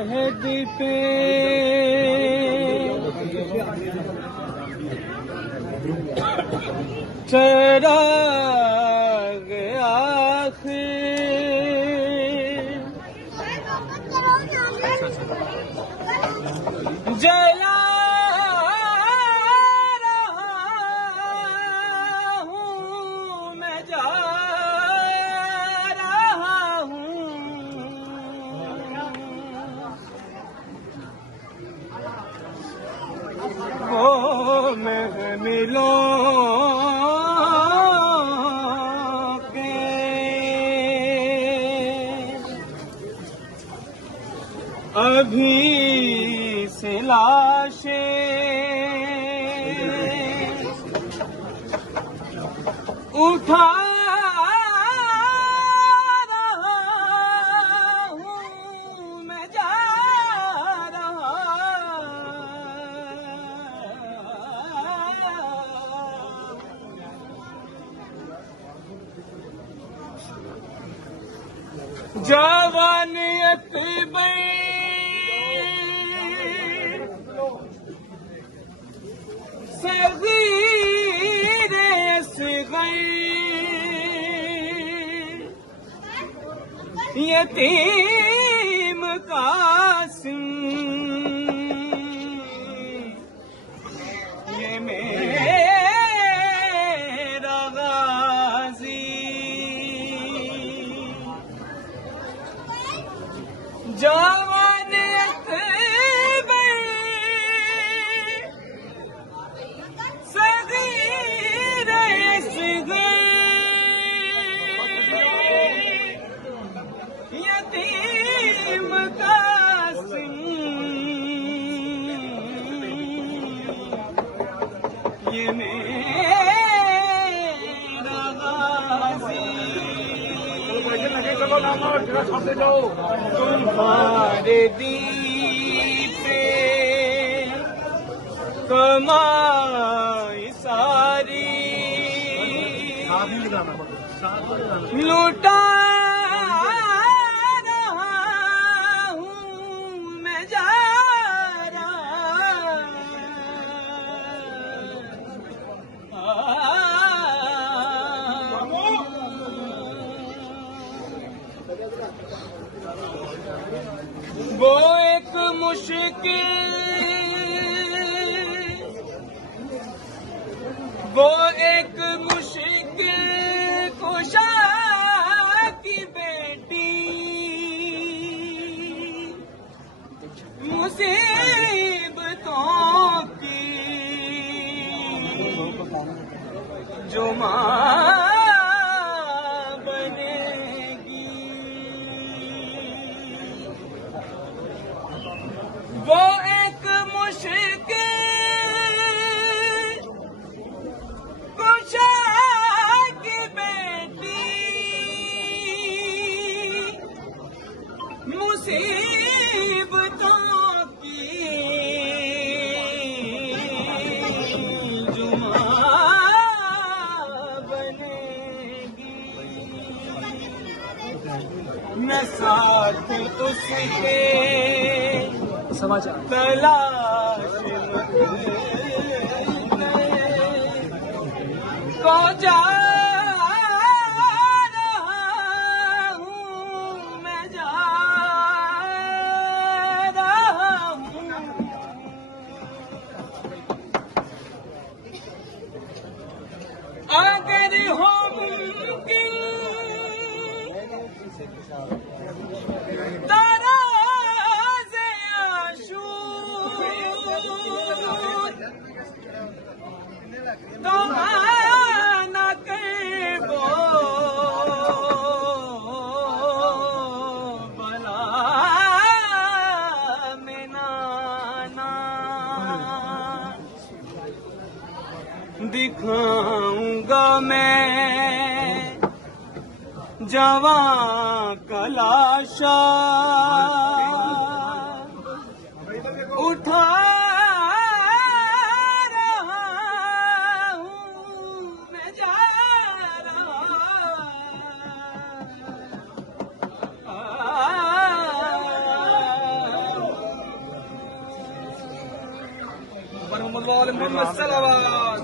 अहद पे चिराग आखिर जला रहा हूँ, मैं जा रहा हूँ। वो महमिलों के अभी से लाशें उठा रहा हूँ, मैं जा रहा। जवानियत में सगीरे असग़र यतीम कासिम ये मेरा गाज़ी जवानियत में सगीरे असग़र यतीम कासिम ये मेरा गाज़ी तुम्हारे दीपे कमाई सारी लुटा रहा हूँ, मैं जा वो एक मुश्किल कुशा की बेटी मुसीबतों की जो माँ बनेगी। वो एक मुश्किल कुशा की बेटी मुसीबतों की जो माँ बनेगी। मैं साथ उसके समाचार तलाश को जा रहा हूँ, मैं जा रहा हूँ। अगर हो मुमकिन तराज़े आशूर तो आना के वो बला में नाना दिखाऊंगा मैं जवां का लाशा उठा रहा हूँ, मैं जा रहा। मोहम्मद वाले मोहम्मद सल्लल्लाहु अलैहि